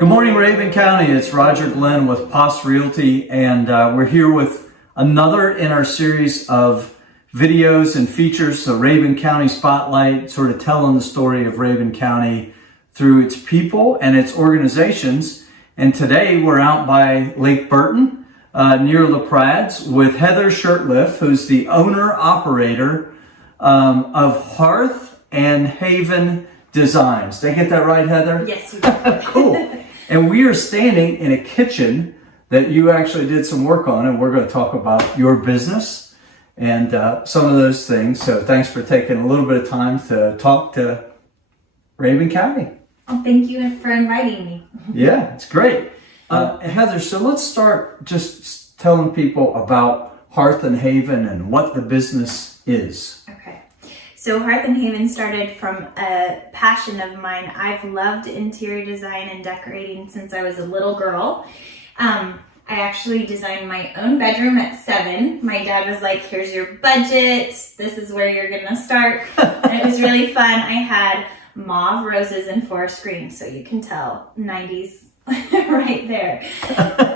Good morning, Rabun County. It's Roger Glenn with Poss Realty, and we're here with another in our series of videos and features, the Rabun County Spotlight, sort of telling the story of Rabun County through its people and its organizations. And today we're out by Lake Burton, near La Prades, with Heather Shurtliff, who's the owner-operator of Hearth and Haven Designs. Did I get that right, Heather? Yes, you did. Cool. And we are standing in a kitchen that you actually did some work on, and we're going to talk about your business and some of those things. So thanks for taking a little bit of time to talk to Rabun County. Well, thank you for inviting me. Yeah, it's great. Heather, so let's start just telling people about Hearth and Haven and what the business is. Okay. So Hearth and Haven started from a passion of mine. I've loved interior design and decorating since I was a little girl. I actually designed my own bedroom at 7. My dad was like, here's your budget. This is where you're going to start. And it was really fun. I had mauve roses and forest green, so you can tell 90s right there.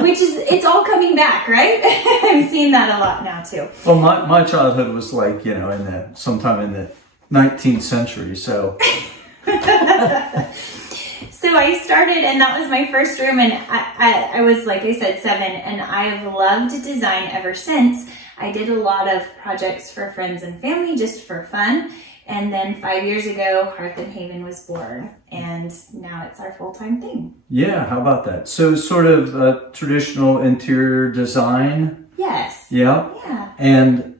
Which is, it's all coming back, right? I'm seeing that a lot now too. Well, my childhood was like, you know, sometime in the 19th century, so. So I started, and that was my first room, and I was, like I said, 7, and I've loved design ever since. I did a lot of projects for friends and family just for fun, and then 5 years ago, Hearth and Haven was born, and now it's our full-time thing. Yeah, how about that? So sort of traditional interior design? Yes. Yeah? Yeah. And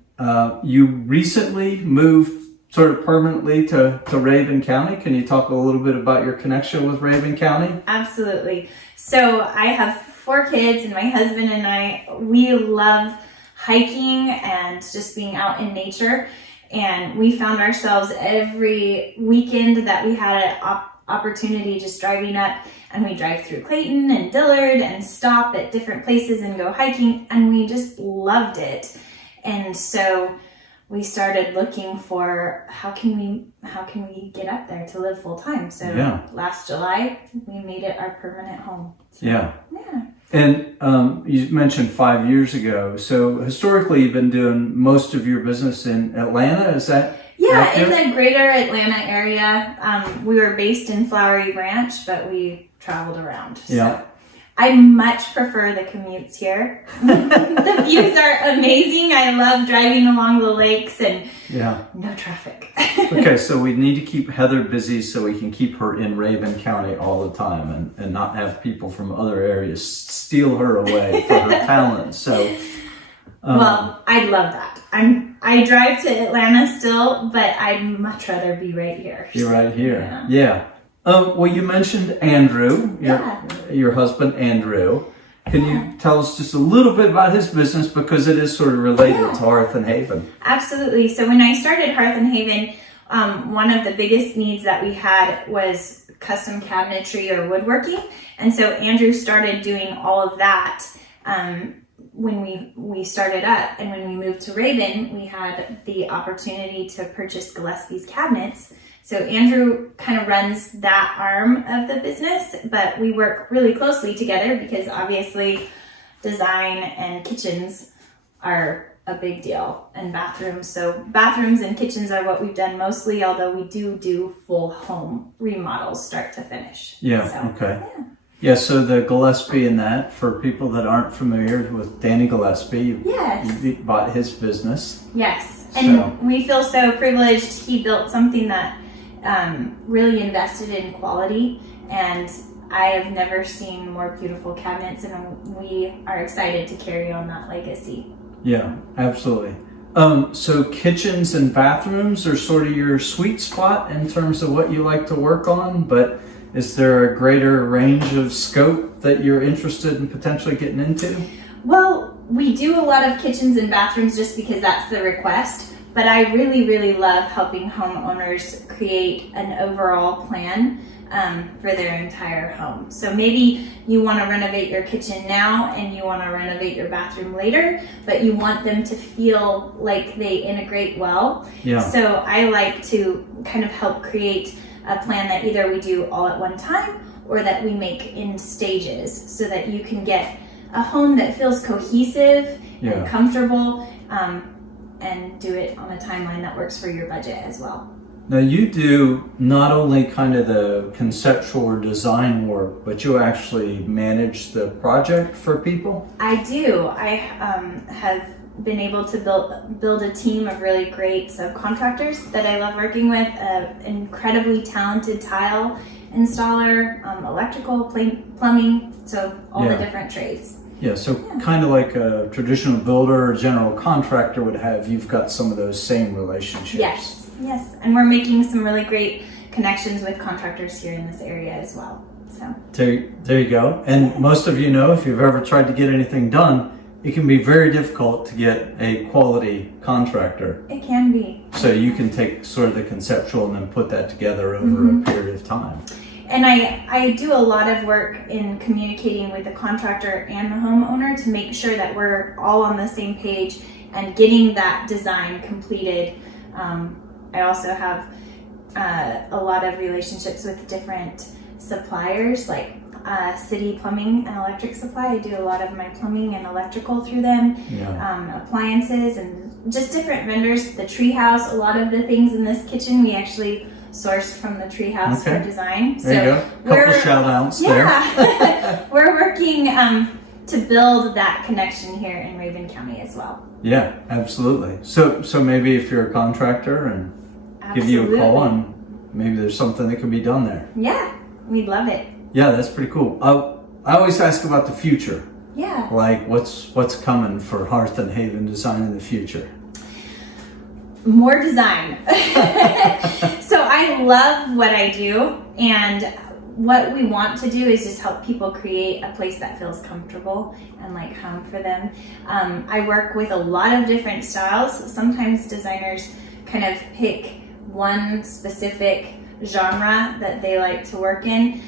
you recently moved sort of permanently to Rabun County. Can you talk a little bit about your connection with Rabun County? Absolutely. So I have 4 kids, and my husband and we love hiking and just being out in nature. And we found ourselves every weekend that we had an opportunity just driving up, and we drive through Clayton and Dillard and stop at different places and go hiking, and we just loved it. And so we started looking for how can we get up there to live full time. So Last July we made it our permanent home. So, yeah. Yeah. And you mentioned 5 years ago. So historically, you've been doing most of your business in Atlanta. Is that? Yeah, in the greater Atlanta area. We were based in Flowery Branch, but we traveled around. So. Yeah. I much prefer the commutes here. The views are amazing. I love driving along the lakes and no traffic. Okay, so we need to keep Heather busy so we can keep her in Rabun County all the time and not have people from other areas steal her away for her talent. So, well, I'd love that. I drive to Atlanta still, but I'd much rather be right here. You're right here. Yeah. Well, you mentioned Andrew, your husband, Andrew. Can you tell us just a little bit about his business, because it is sort of related to Hearth and Haven? Absolutely. So when I started Hearth and Haven, one of the biggest needs that we had was custom cabinetry or woodworking. And so Andrew started doing all of that when we started up. And when we moved to Rabun, we had the opportunity to purchase Gillespie's cabinets. So Andrew kind of runs that arm of the business, but we work really closely together because obviously design and kitchens are a big deal, and bathrooms. So bathrooms and kitchens are what we've done mostly, although we do full home remodels start to finish. Yeah, so, okay. Yeah, so the Gillispie in that, for people that aren't familiar with Danny Gillispie, you bought his business. Yes, and we feel so privileged. He built something that really invested in quality, and I have never seen more beautiful cabinets, and we are excited to carry on that legacy. Yeah, absolutely. So kitchens and bathrooms are sort of your sweet spot in terms of what you like to work on, but is there a greater range of scope that you're interested in potentially getting into? Well, we do a lot of kitchens and bathrooms just because that's the request. But I really, really love helping homeowners create an overall plan for their entire home. So maybe you want to renovate your kitchen now and you want to renovate your bathroom later, but you want them to feel like they integrate well. Yeah. So I like to kind of help create a plan that either we do all at one time or that we make in stages, so that you can get a home that feels cohesive and comfortable, and do it on a timeline that works for your budget as well. Now you do not only kind of the conceptual or design work, but you actually manage the project for people? I do. I have been able to build a team of really great subcontractors that I love working with, an incredibly talented tile installer, electrical, plumbing, so all the different trades. Yeah, so kind of like a traditional builder or general contractor would have, you've got some of those same relationships. Yes, and we're making some really great connections with contractors here in this area as well. So there you go. And most of you know, if you've ever tried to get anything done, it can be very difficult to get a quality contractor. It can be. So you can take sort of the conceptual and then put that together over a period of time. And I do a lot of work in communicating with the contractor and the homeowner to make sure that we're all on the same page and getting that design completed. I also have a lot of relationships with different suppliers, like City Plumbing and Electric Supply. I do a lot of my plumbing and electrical through them, appliances, and just different vendors. The treehouse, a lot of the things in this kitchen we actually sourced from the treehouse for design. There you go. Couple shout outs there. We're working to build that connection here in Rabun County as well. Yeah, absolutely. So maybe if you're a contractor and give you a call, and maybe there's something that can be done there. Yeah, we'd love it. Yeah, that's pretty cool. I always ask about the future. Yeah. Like what's coming for Hearth and Haven Design in the future? More design. So I love what I do, and what we want to do is just help people create a place that feels comfortable and like home for them. I work with a lot of different styles. Sometimes designers kind of pick one specific genre that they like to work in.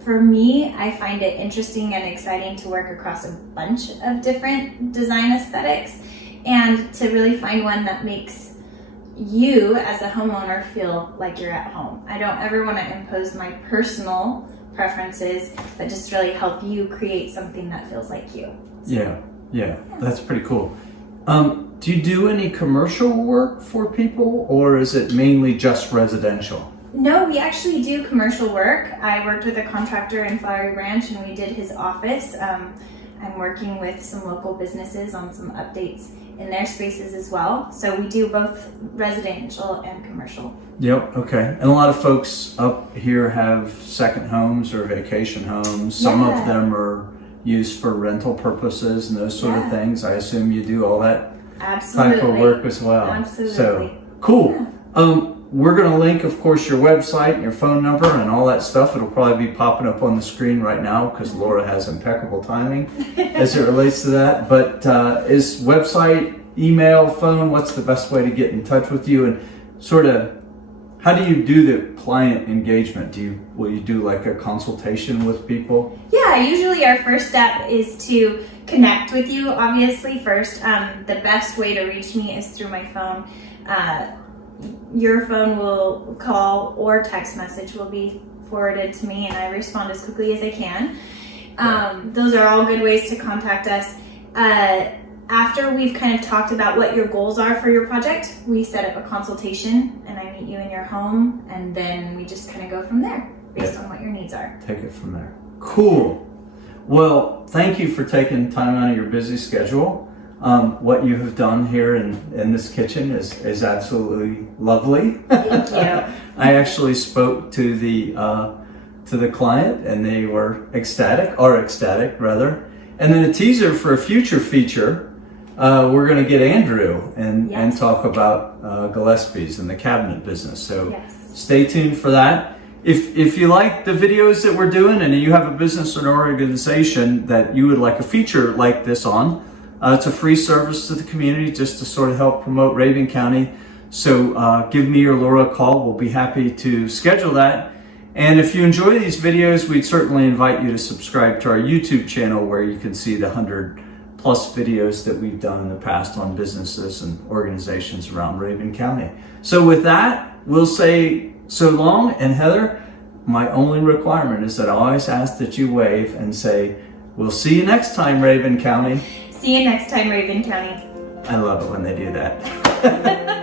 For me, I find it interesting and exciting to work across a bunch of different design aesthetics, and to really find one that makes you as a homeowner feel like you're at home. I don't ever want to impose my personal preferences, but just really help you create something that feels like you. So, yeah, that's pretty cool. Do you do any commercial work for people, or is it mainly just residential? No, we actually do commercial work. I worked with a contractor in Flowery Branch, and we did his office. I'm working with some local businesses on some updates in their spaces as well. So we do both residential and commercial. Yep, okay. And a lot of folks up here have second homes or vacation homes. Some of them are used for rental purposes and those sort of things. I assume you do all that type of work as well. Absolutely. So, cool. We're going to link, of course, your website and your phone number and all that stuff. It'll probably be popping up on the screen right now because Laura has impeccable timing as it relates to that. But is website, email, phone, what's the best way to get in touch with you? And sort of, how do you do the client engagement? Will you do like a consultation with people? Yeah, usually our first step is to connect with you, obviously, first. The best way to reach me is through my phone. Your phone will call or text message will be forwarded to me, and I respond as quickly as I can. Those are all good ways to contact us. After we've kind of talked about what your goals are for your project, we set up a consultation, and I meet you in your home, and then we just kind of go from there based on what your needs are. Take it from there. Cool. Well, thank you for taking time out of your busy schedule. What you have done here in this kitchen is absolutely lovely. Thank you. I actually spoke to the client, and they were ecstatic rather. And then a teaser for a future feature, we're going to get Andrew and talk about Gillispie's and the cabinet business. So stay tuned for that. If you like the videos that we're doing, and you have a business or organization that you would like a feature like this on, it's a free service to the community just to sort of help promote Rabun County. So give me or Laura a call. We'll be happy to schedule that. And if you enjoy these videos, we'd certainly invite you to subscribe to our YouTube channel, where you can see the 100+ plus videos that we've done in the past on businesses and organizations around Rabun County. So with that, we'll say so long. And Heather, my only requirement is that I always ask that you wave and say, we'll see you next time, Rabun County. See you next time, Rabun County. I love it when they do that.